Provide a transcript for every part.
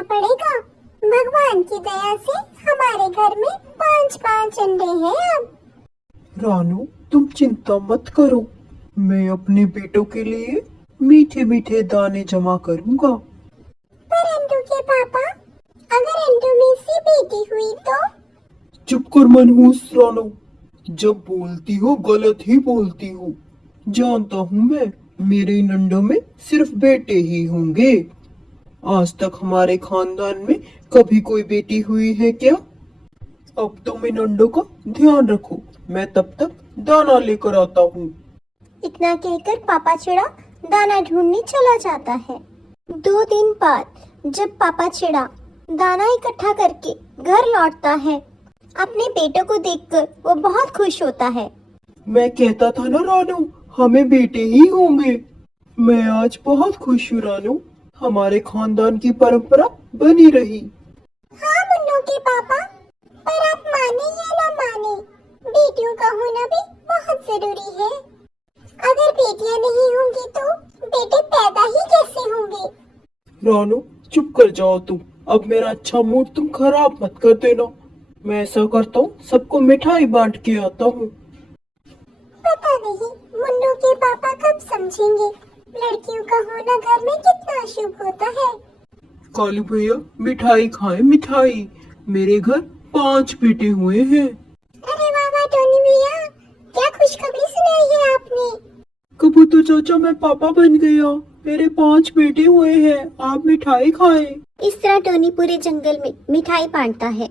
करना पड़ेगा। भगवान की दया से हमारे घर में 5-5 अंडे हैं अब। रानू, तुम चिंता मत करो, मैं अपने बेटों के लिए मीठे मीठे दाने जमा करूंगा। पर अंडों के पापा, अगर अंडों में से बेटी हुई तो? चुप कर मनहूस रानू, जब बोलती हो गलत ही बोलती हो। जानता हूँ मैं, मेरे इन अंडों में सिर्फ बेटे ही होंगे। आज तक हमारे खानदान में कभी कोई बेटी हुई है क्या? अब तुम इन अंडों का ध्यान रखो, मैं तब तक दाना लेकर आता हूँ। इतना कहकर पापा चिड़ा दाना ढूंढने चला जाता है। 2 दिन बाद जब पापा चिड़ा दाना इकट्ठा करके घर लौटता है, अपने बेटों को देखकर वो बहुत खुश होता है। मैं कहता था ना रानू, हमें बेटे ही होंगे। मैं आज बहुत खुश हूँ रानू, हमारे खानदान की परंपरा बनी रही। हाँ मुन्नू के पापा, पर आप माने या ना माने, बेटियों का होना भी बहुत जरूरी है। अगर बेटियां नहीं होंगी तो बेटे पैदा ही कैसे होंगे? रानू, चुप कर जाओ तुम, अब मेरा अच्छा मूड तुम खराब मत कर देना। मैं ऐसा करता हूँ, सबको मिठाई बांट के आता हूँ। पता नहीं मुन्नू के पापा कब समझेंगे लड़कियों का होना घर में कितना शुभ होता है। कालू भैया, मिठाई खाएं मिठाई, मेरे घर 5 बेटे हुए हैं। अरे वाह वाह टोनी भैया, क्या खुशखबरी सुनाई है आपने। कबूतर चाचा, मैं पापा बन गया, मेरे 5 बेटे हुए हैं, आप मिठाई खाएं। इस तरह टोनी पूरे जंगल में मिठाई बांटता है।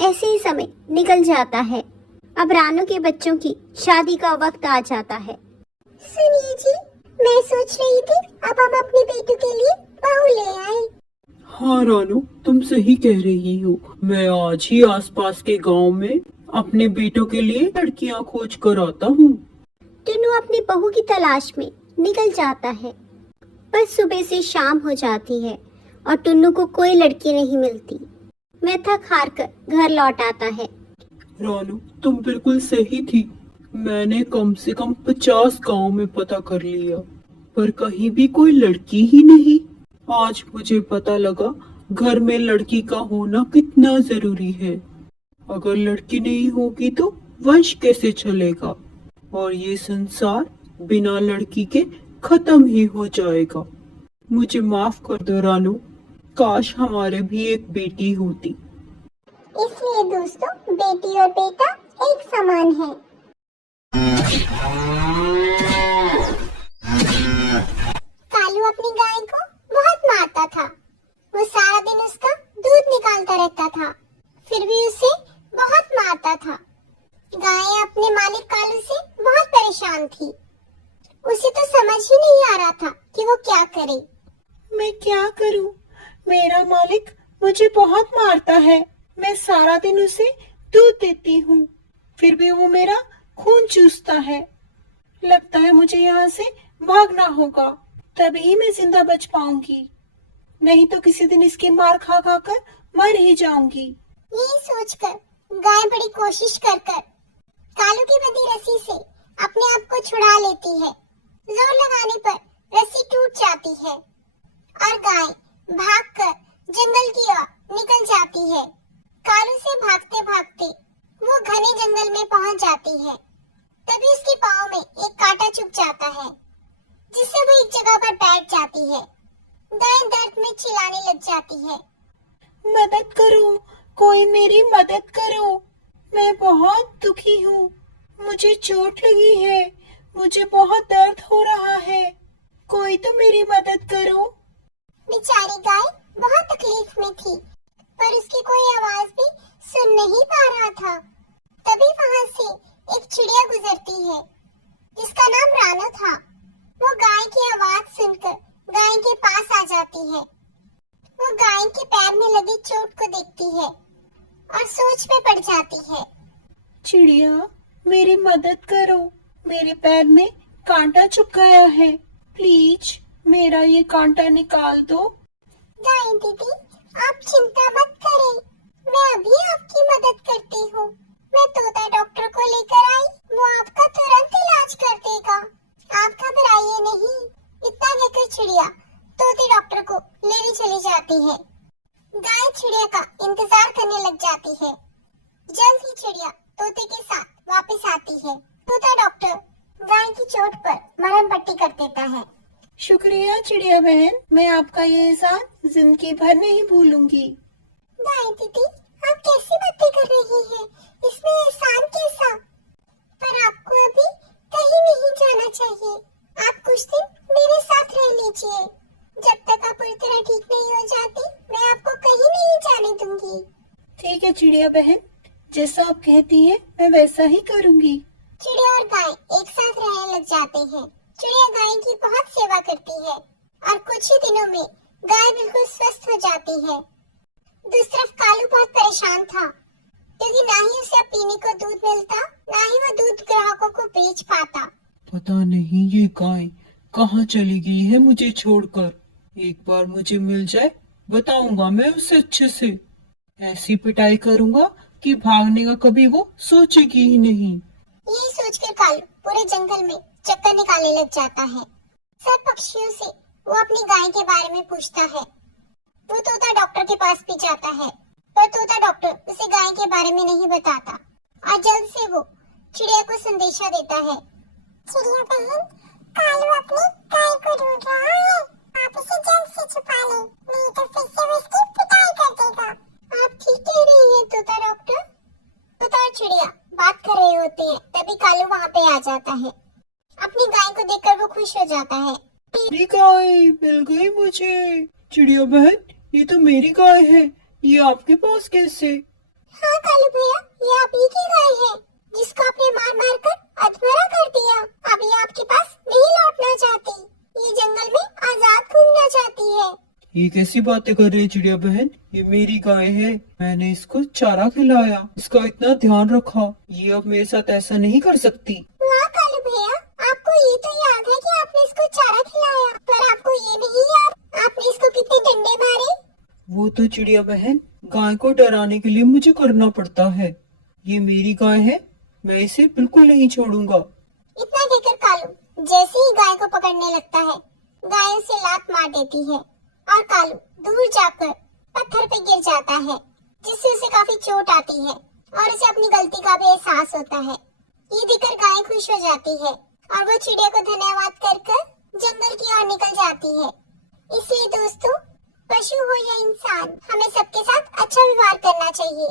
ऐसे ही समय निकल जाता है। अब रानू के बच्चों की शादी का वक्त आ जाता है। सुनिए जी, मैं सोच रही थी अब हम अपने बेटों के लिए बहू ले आए। हाँ रानू, तुम सही कह रही हो, मैं आज ही आसपास के गांव में अपने बेटों के लिए लड़कियां खोज कर आता हूँ। टुन्नू अपनी बहू की तलाश में निकल जाता है, पर सुबह से शाम हो जाती है और टुन्नू को कोई लड़की नहीं मिलती। वह थक हार कर घर लौट आता है। रानू, तुम बिल्कुल सही थी, मैंने कम से कम 50 गांव में पता कर लिया, पर कहीं भी कोई लड़की ही नहीं। आज मुझे पता लगा घर में लड़की का होना कितना जरूरी है। अगर लड़की नहीं होगी तो वंश कैसे चलेगा, और ये संसार बिना लड़की के खत्म ही हो जाएगा। मुझे माफ कर दो रानू, काश हमारे भी एक बेटी होती। इसलिए दोस्तों, बेटी और बेटा एक समान है। कालू अपनी गाय को बहुत मारता था। वो सारा दिन उसका दूध निकालता रहता था, फिर भी उसे बहुत मारता था। गाय अपने मालिक कालू से बहुत परेशान थी। उसे तो समझ ही नहीं आ रहा था कि वो क्या करे। मैं क्या करूं? मेरा मालिक मुझे बहुत मारता है, मैं सारा दिन उसे दूध देती हूँ, फिर भी वो मेरा खून चूसता है। लगता है मुझे यहाँ से भागना होगा, तभी मैं जिंदा बच पाऊंगी, नहीं तो किसी दिन इसकी मार खा खा कर मर ही जाऊंगी। यही सोचकर गाय बड़ी कोशिश कर कालू की बंधी रस्सी से अपने आप को छुड़ा लेती है। जोर लगाने पर रस्सी टूट जाती है और गाय भागकर जंगल की ओर निकल जाती है। कालू से भागते भागते वो घने जंगल में पहुंच जाती है। तभी उसके पाँव में एक कांटा चुभ जाता है, जिससे वो एक जगह पर बैठ जाती है। गाय दर्द में चिल्लाने लग जाती है। मदद करो, कोई मेरी मदद करो, मैं बहुत दुखी हूँ, मुझे चोट लगी है, मुझे बहुत दर्द हो रहा है, कोई तो मेरी मदद करो। बेचारी गाय बहुत तकलीफ में थी, पर उसकी कोई आवाज भी सुन नहीं पा रहा था। तभी वहां से एक चिड़िया गुजरती है, जिसका नाम रानू था। वो गाय की आवाज सुनकर गाय के पास आ जाती है। वो गाय के पैर में लगी चोट को देखती है और सोच में पड़ जाती है। चिड़िया, मेरी मदद करो, मेरे पैर में कांटा चुभ गया है, प्लीज मेरा ये कांटा निकाल दो। गाय दीदी, आप चिंता मत करें, मैं अभी आपकी मदद करती हूँ। मैं तोता डॉक्टर को लेकर आई, वो आपका तुरंत इलाज कर देगा, आप घबराइए नहीं। इतना कहकर चिड़िया तोते डॉक्टर को लेने चली जाती है। गाय चिड़िया का इंतजार करने लग जाती है। जल्द ही चिड़िया तोते के साथ वापस आती है। तोता डॉक्टर गाय की चोट पर मरहम पट्टी कर देता है। शुक्रिया चिड़िया बहन, मैं आपका ये एहसान जिंदगी भर नहीं भूलूंगी। गाय दीदी, आप कैसी बातें कर रही हैं? इसमें एहसान कैसा? पर आपको अभी कहीं नहीं जाना चाहिए। आप कुछ दिन मेरे साथ रह लीजिए। जब तक आप पूरी तरह ठीक नहीं हो जाती, मैं आपको कहीं नहीं जाने दूंगी। ठीक है चिड़िया बहन, जैसा आप कहती हैं मैं वैसा ही करूंगी। चिड़िया और गाय एक साथ रहने लग जाते हैं। चिड़िया गाय की बहुत सेवा करती है और कुछ ही दिनों में गाय बिल्कुल स्वस्थ हो जाती है। दूसरी तरफ कालू बहुत परेशान था क्योंकि ना ही उसे अब पीने को दूध मिलता, ना ही वो दूध ग्राहकों को बेच पाता। पता नहीं ये गाय कहाँ चली गई है मुझे छोड़कर। एक बार मुझे मिल जाए, बताऊंगा मैं उसे अच्छे से। ऐसी पिटाई करूंगा कि भागने का कभी वो सोचेगी ही नहीं। यही सोचकर कालू पूरे जंगल में चक्कर निकालने लग जाता है। सब पक्षियों से वो अपनी गाय के बारे में पूछता है। वो तोता डॉक्टर के पास भी जाता है, पर तोता डॉक्टर उसे गाय के बारे में नहीं बताता और जल्द से वो चिड़िया को संदेशा देता है। चिड़िया बहन, कालू अपनी गाय को ढूंढ रहा है। आप इसे जल्द से छुपा लें, नहीं तो फिर से वो इसकी पिटाई कर देगा। आप ठीक कह रही हैं तोता डॉक्टर। तोता और चिड़िया बात कर रहे होते हैं, तभी कालू वहाँ पे आ जाता है। अपनी गाय को देखकर वो खुश हो जाता है। मेरी गाय मिल गई मुझे। चिड़िया बहन, ये तो मेरी गाय है, ये आपके पास कैसे? हाँ कालू भैया, ये आप ही की गाय है जिसको आपने मार मार कर अधमरा कर दिया। अब ये आपके पास नहीं लौटना चाहती, ये जंगल में आजाद घूमना चाहती है। ये कैसी बातें कर रही है चिड़िया बहन? ये मेरी गाय है, मैंने इसको चारा खिलाया, इसका इतना ध्यान रखा। ये अब मेरे साथ ऐसा नहीं कर सकती। वाह कालू भैया, आपको ये तो याद है कि आपने इसको चारा खिलाया, पर आपको ये नहीं याद आपने इसको कितने डंडे मारे। वो तो चिड़िया बहन, गाय को डराने के लिए मुझे करना पड़ता है। ये मेरी गाय है, मैं इसे बिल्कुल नहीं छोड़ूंगा। इतना कहकर कालू जैसे ही गाय को पकड़ने लगता है, गाय उसे लात मार देती है और कालू दूर जाकर पत्थर पे गिर जाता है, जिससे उसे काफी चोट आती है और उसे अपनी गलती का भी एहसास होता है। ये देखकर गाय खुश हो जाती है और वो चिड़िया को धन्यवाद कर जंगल की ओर निकल जाती है। इसलिए दोस्तों, पशु हो या इंसान, हमें सबके साथ अच्छा व्यवहार करना चाहिए।